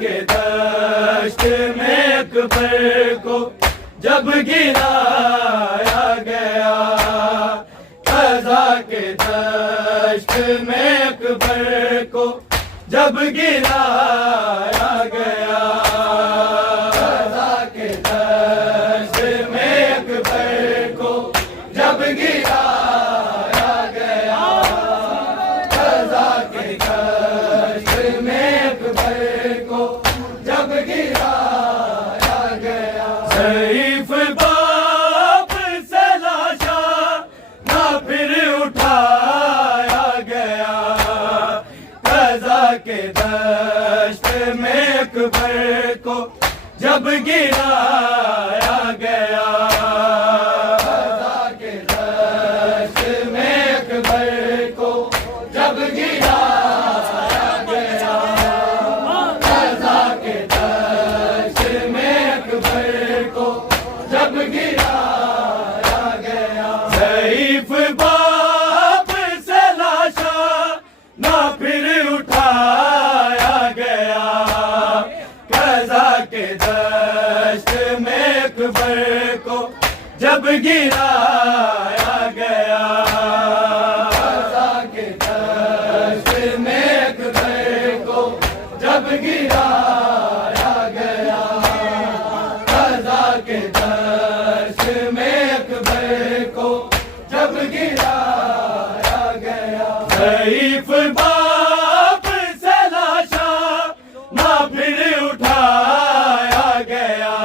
के दश्त में अकबर को जब गिराया गया, क़ज़ा के दश्त में अकबर को जब गिराया गया, क़ज़ा के दश्त में अकबर को जब गिराया गया, क़ज़ा के दश्त में अकबर को जब गिराया गया। ज़ईफ़ बाप से लाशा ना फिर उठाया गया, क़ज़ा के दश्त में अकबर को जब गिराया गया, क़ज़ा के दश्त में अकबर को जब गिराया गया, क़ज़ा के दश्त में अकबर को जब गिराया गया। ज़ईफ़ बाप से लाशा ना फिर उठाया गया, क़ज़ा के दश्त में अकबर को जब गिराया गया, क़ज़ा के दश्त में अकबर को जब गिराया गया, क़ज़ा के दश्त में अकबर को जब गिराया गया। ज़ईफ़ बाप से लाशा ना फिर उठाया गया,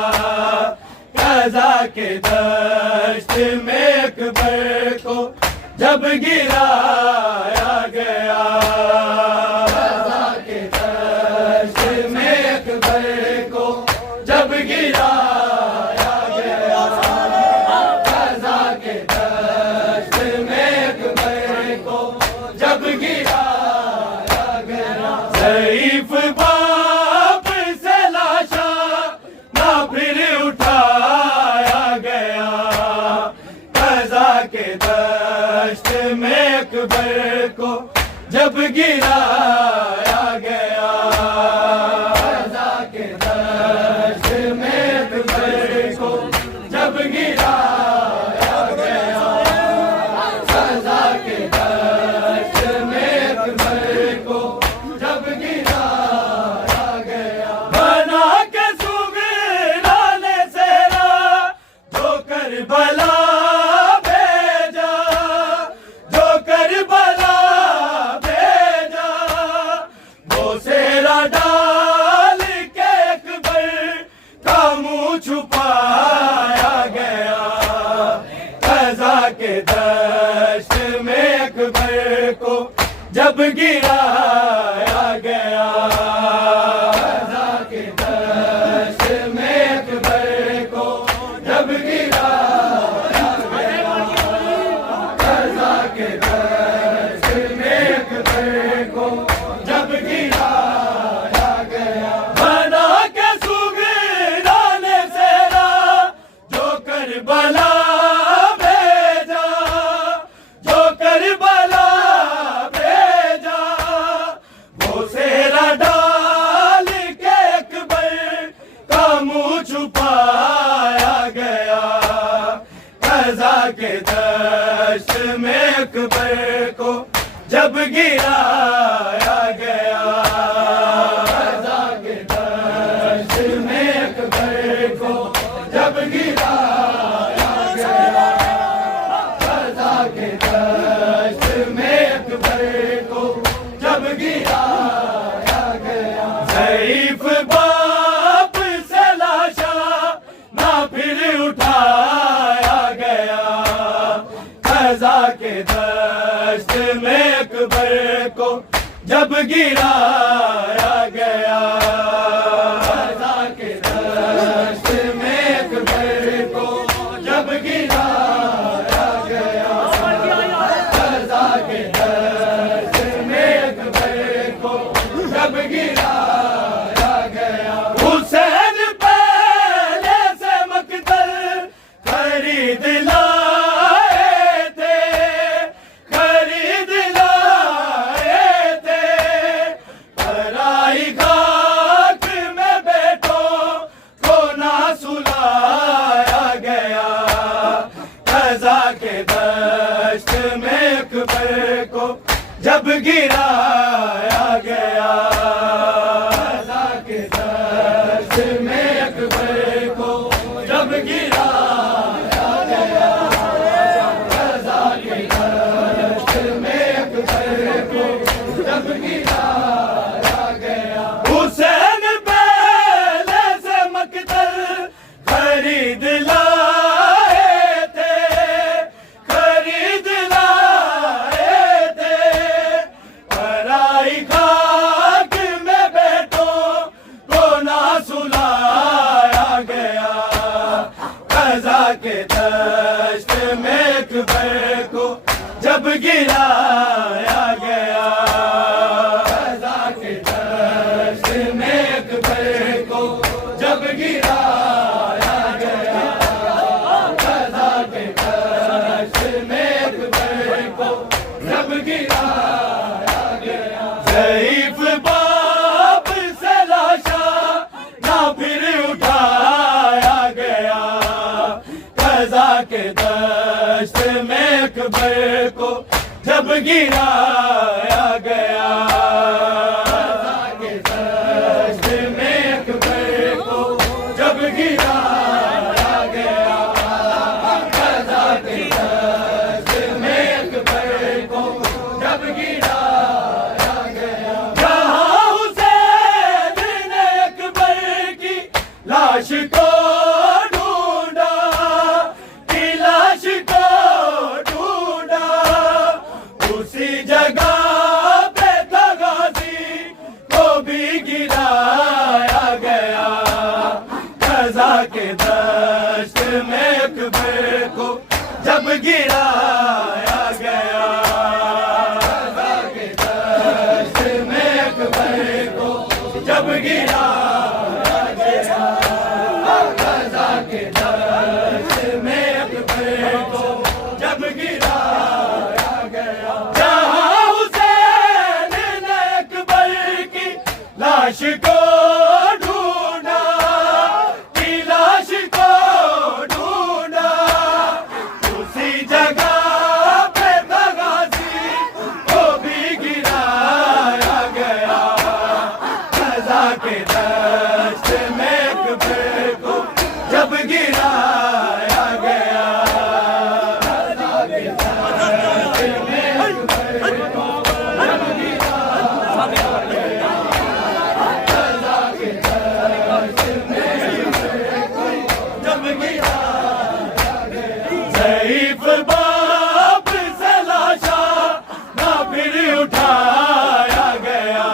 क़ज़ा के दश्त में अकबर को जब गिराया गया, क़ज़ा के दश्त में अकबर को जब गिराया गया, क़ज़ा के दश्त में अकबर को जब गिराया गया। ज़ईफ़ बाप से लाशा ना फिर उठाया गया, क़ज़ा के दश्त में अकबर को जब गिराया गया, क़ज़ा के दश्त में अकबर को जब गिराया गया, क़ज़ा के दश्त में अकबर को जब गिराया गया। बना के सुगराने सेरा जो करबला भेजा, जो करबला भेजा, वो सेरा डाल के अकबर का मुँह छुपाया गया, क़ज़ा के दश्त में अकबर को जब गिराया गया, क़ज़ा के दश्त में अकबर को जब गिराया गया, क़ज़ा के दश्त में अकबर को जब गिराया गया। बना के सुगराने सेरा जो करबला भेजा, जो करबला भेजा, वो सेरा डाल के अकबर का मुँह छुपाया गया, क़ज़ा के दश्त में अकबर को जब गिराया गया, क़ज़ा के दश्त में अकबर को जब गिराया गया, क़ज़ा के दश्त में अकबर को जब गिराया गया। ज़ईफ़ बाप से लाशा ना फिर उठाया गया, क़ज़ा के दश्त में अकबर को जब गिराया गया, क़ज़ा के दश्त में अकबर को जब गिराया गया, क़ज़ा के दश्त में अकबर को जब गिराया गया। हुसैन पहले से मक़तल खरीद लाए थे, खरीद लाए थे, पराई खाक गिराया गया। कज़ा के दश्त में अकबर को जब गिराया गया, कज़ा के दश्त में अकबर को जब गिराया गया। हुसैन पहले से मकतल खरीद लाए थे, खरीद लाए थे। पराई खाक में बेटों को ना सुलाया गया। कज़ा के दश्त में अकबर को जब गिराया गया, कज़ा के दश्त में अकबर को जब गिराया गया, कज़ा के दश्त में अकबर को जब गिराया गया। ज़ईफ़ बाप से लाशा ना फिर उठाया गया। कज़ा के दश्त में अकबर को जब गिराया गया, कज़ा के दश्त में अकबर को जब गिराया गया, कज़ा के दश्त में अकबर को जब गिराया गया। जहाँ हुसैन ने अकबर की लाश को ढूंढा, की लाश को ढूंढा, उसी जगह पे गाज़ी को भी गिराया गया। कज़ा के दश्त में अकबर को जब गिराया गया, कज़ा के दश्त में अकबर को जब गिराया गया, कज़ा के दश्त में अकबर को जब गिराया गया। जहाँ हुसैन ने अकबर की लाश को ढूंढा, की लाश को ढूंढा, उसी जगह पे गाज़ी को भी गिराया गया। कज़ा के दश्त में अकबर को जब गिराया गया, कज़ा के दश्त में अकबर को जब गिराया गया, कज़ा के दश्त में अकबर को जब गिराया गया। ज़ईफ़ बाप से लाशा ना फिर उठाया गया।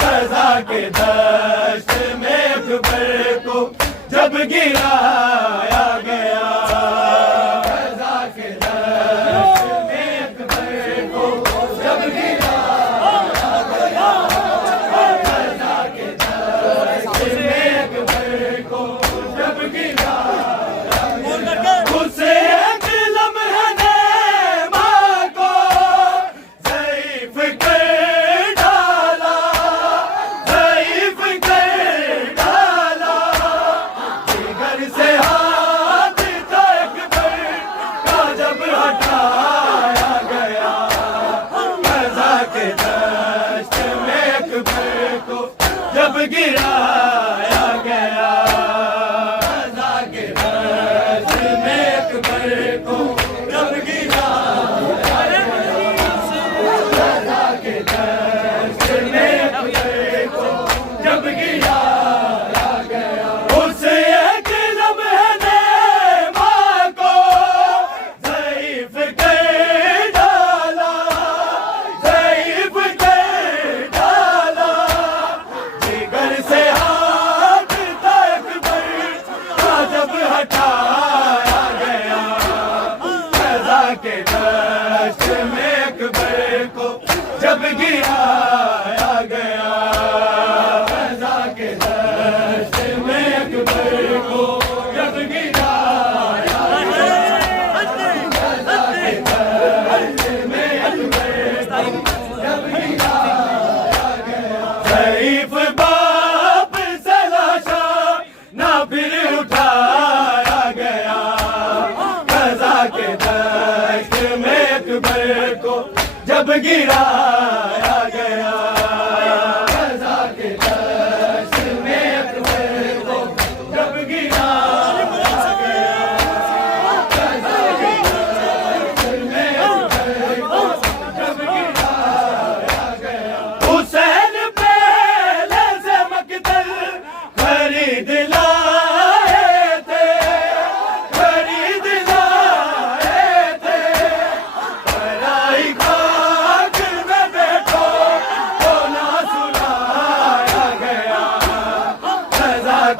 कज़ा के दश्त में अकबर को जब गिराया गया, कज़ा के दश्त में अकबर को जब गिराया गया, कज़ा के दश्त में अकबर को जब गिराया गया। उसे एक लम्हे ने माँ को ज़ईफ़ कर डाला, ज़ईफ़ कर डाला। जिगर से हाथ था अकबर का जब हटाया गया। कज़ा के दश्त में अकबर को जब गिराया गया, कज़ा के दश्त में अकबर को जब गिराया गया, कज़ा के दश्त में अकबर को जब गिराया गया। उस एक लम्हे ने माँ को ज़ईफ़ कर डाला, ज़ईफ़ कर डाला। जिगर से हाथ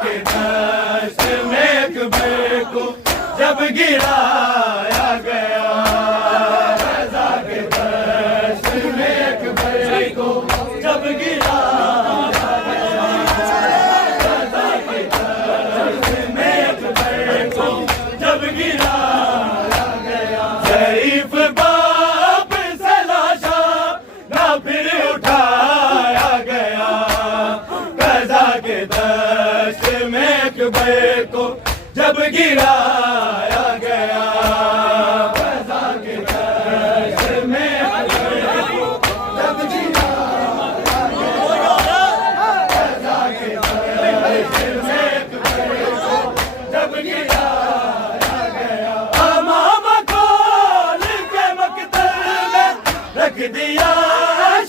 के दश्त में अकबर को जब गिराया गया, रज़ा के दश्त में अकबर को जब गिराया गया, रज़ा के दश्त में अकबर को जब गिराया गया। शरीफ बाप से लाशा ना फिर उठाया गया, रज़ा के दश्त में अकबर को जब गिराया गया, रज़ा के दश्त में अकबर को जब गिराया गया, रज़ा के दश्त में अकबर को जब गिराया गया। अमामा खोल के मकतल में रख दिया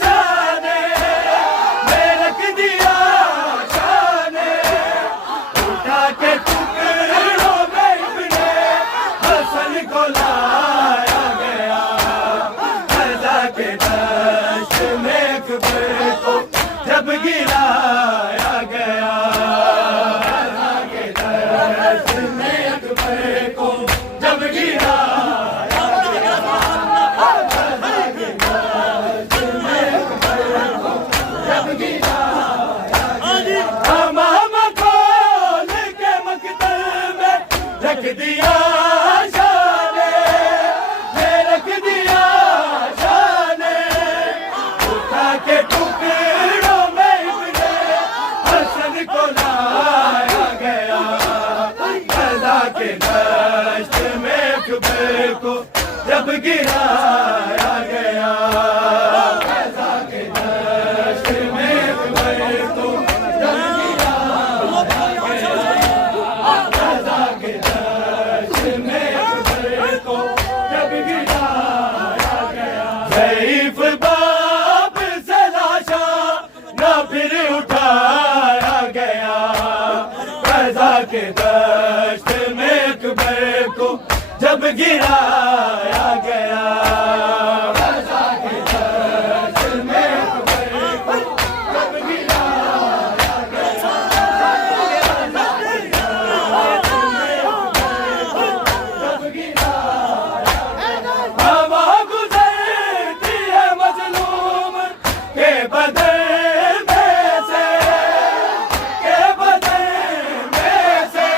शाने, में रख दिया शाने, उठा के टुकड़ों में इब्ने हसन को लाया गया, रज़ा के दश्त में अकबर को जब गिराया गया, रज़ा के दश्त में अकबर को जब गिराया गया, रज़ा के दश्त में अकबर को जब गिराया गया। अमामा खोल के मकतल में रख दिया शाने, में रख दिया शाने, उठा के टुकड़ों में इब्ने हसन को लाया गया, रज़ा के दश्त में अकबर को जब गिराया गया, रज़ा के दश्त में अकबर को जब गिराया गया, रज़ा के दश्त में अकबर को जब गिराया गया। ज़ईफ़ बाप से लाशा ना फिर उठाया गया, रज़ा के दश्त में अकबर को जब गिराया गया, रज़ा के दश्त में अकबर को जब गिराया गया, रज़ा के दश्त में अकबर को जब गिराया गया। हवा गुज़रती है मज़लूम के बदन में से, के बदन में से,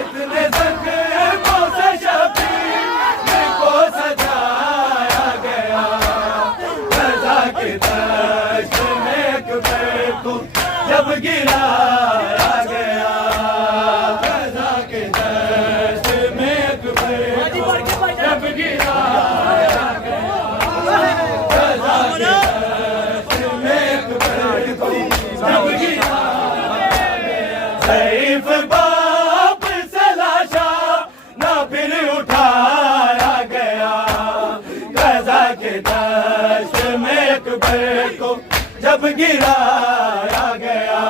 इतने ज़ख्मों से शबीर को सजाया गया, रज़ा के दश्त में अकबर को जब गिराया गया, रज़ा के दश्त में अकबर को जब गिराया गया, रज़ा के दश्त में अकबर को जब गिराया गया। ज़ईफ़ बाप से लाशा ना फिर उठाया गया, रज़ा के दश्त में अकबर को जब गिराया गया,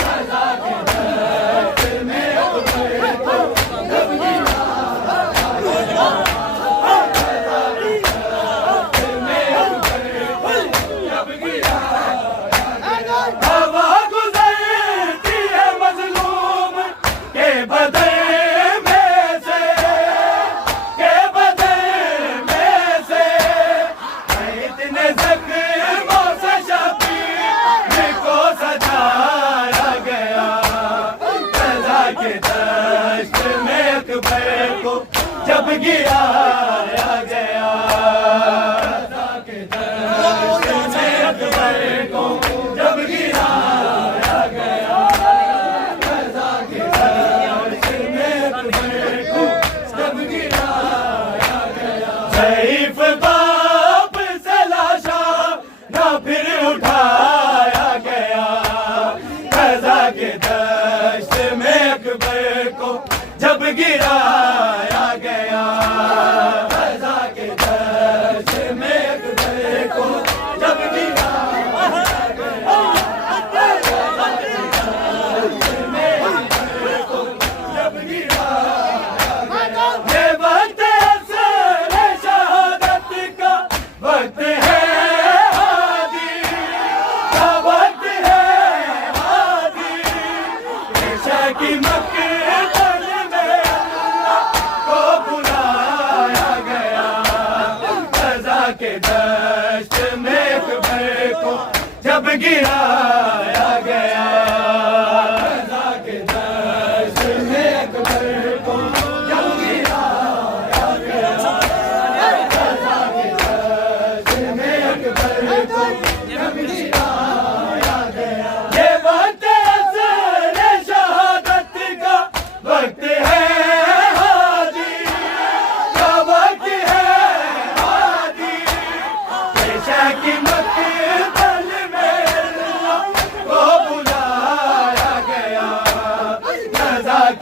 रज़ा के दश्त में अकबर को जब गिराया गया, रज़ा के दश्त में अकबर को जब गिराया गया। हवा गुज़रती है मज़लूम के बदन में से, के बदन में से, इतने ज़ख्मों से शबीर को सजाया गया, रज़ा के दश्त में अकबर को जब गिराया गया, रज़ा के दश्त में अकबर को जब गिराया गया, रज़ा के दश्त में अकबर को जब गिराया गया। ज़ईफ़ बाप से लाशा ना फिर उठाया गया, रज़ा के दश्त में अकबर को जब गिराया गया,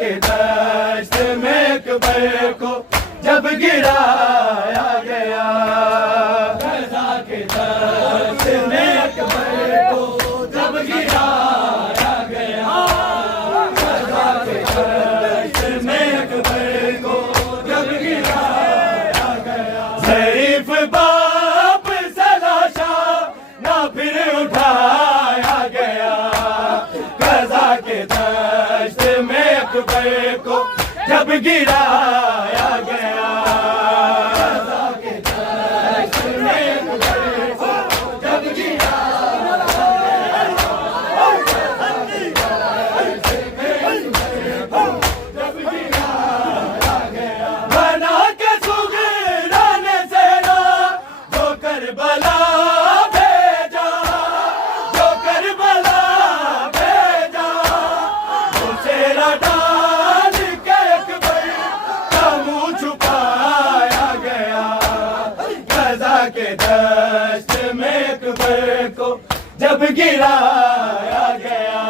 के दश्त में अकबर को जब गिराया गया, रज़ा के दश्त में अकबर को जब गिराया गया, रज़ा के दश्त में अकबर को जब गिराया गया। ज़ईफ़ बाप सलाशा ना फिर उठाया गया, रज़ा के दश्त में अकबर को जब गिराया गया, रज़ा के दश्त में अकबर को जब गिराया गया, रज़ा के दश्त में अकबर को जब गिराया गया। बना के सुगरान सेना जो करबला भेजा, जो करबला भेजा, उसे डाल के अकबर का मुंह छुपाया गया, रज़ा के दश्त में अकबर को जब गिराया गया,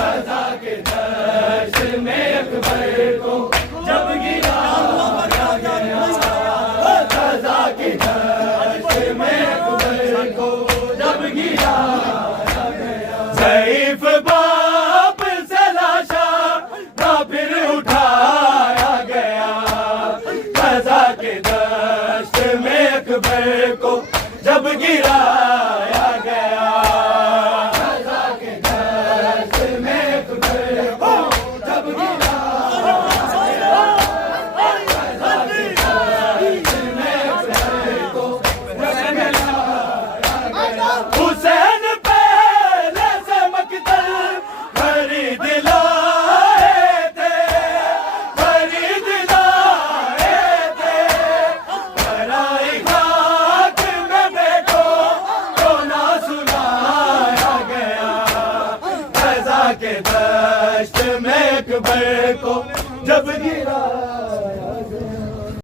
रज़ा के दश्त में अकबर को जब गिराया गया, रज़ा के दश्त में अकबर को जब गिराया गया। ज़ईफ़ बाप सलाशा ना फिर उठाया गया, रज़ा के दश्त में अकबर को जब गिराया गया, रज़ा के दश्त में अकबर को जब गिराया गया, रज़ा के दश्त में अकबर को जब गिराया गया। हुसैन पहले से मकतल खरीद लाए थे, खरीद लाए थे, बराई खाक में देखो तो ना सुनाया गया, रज़ा के दश्त में अकबर को जब गिरा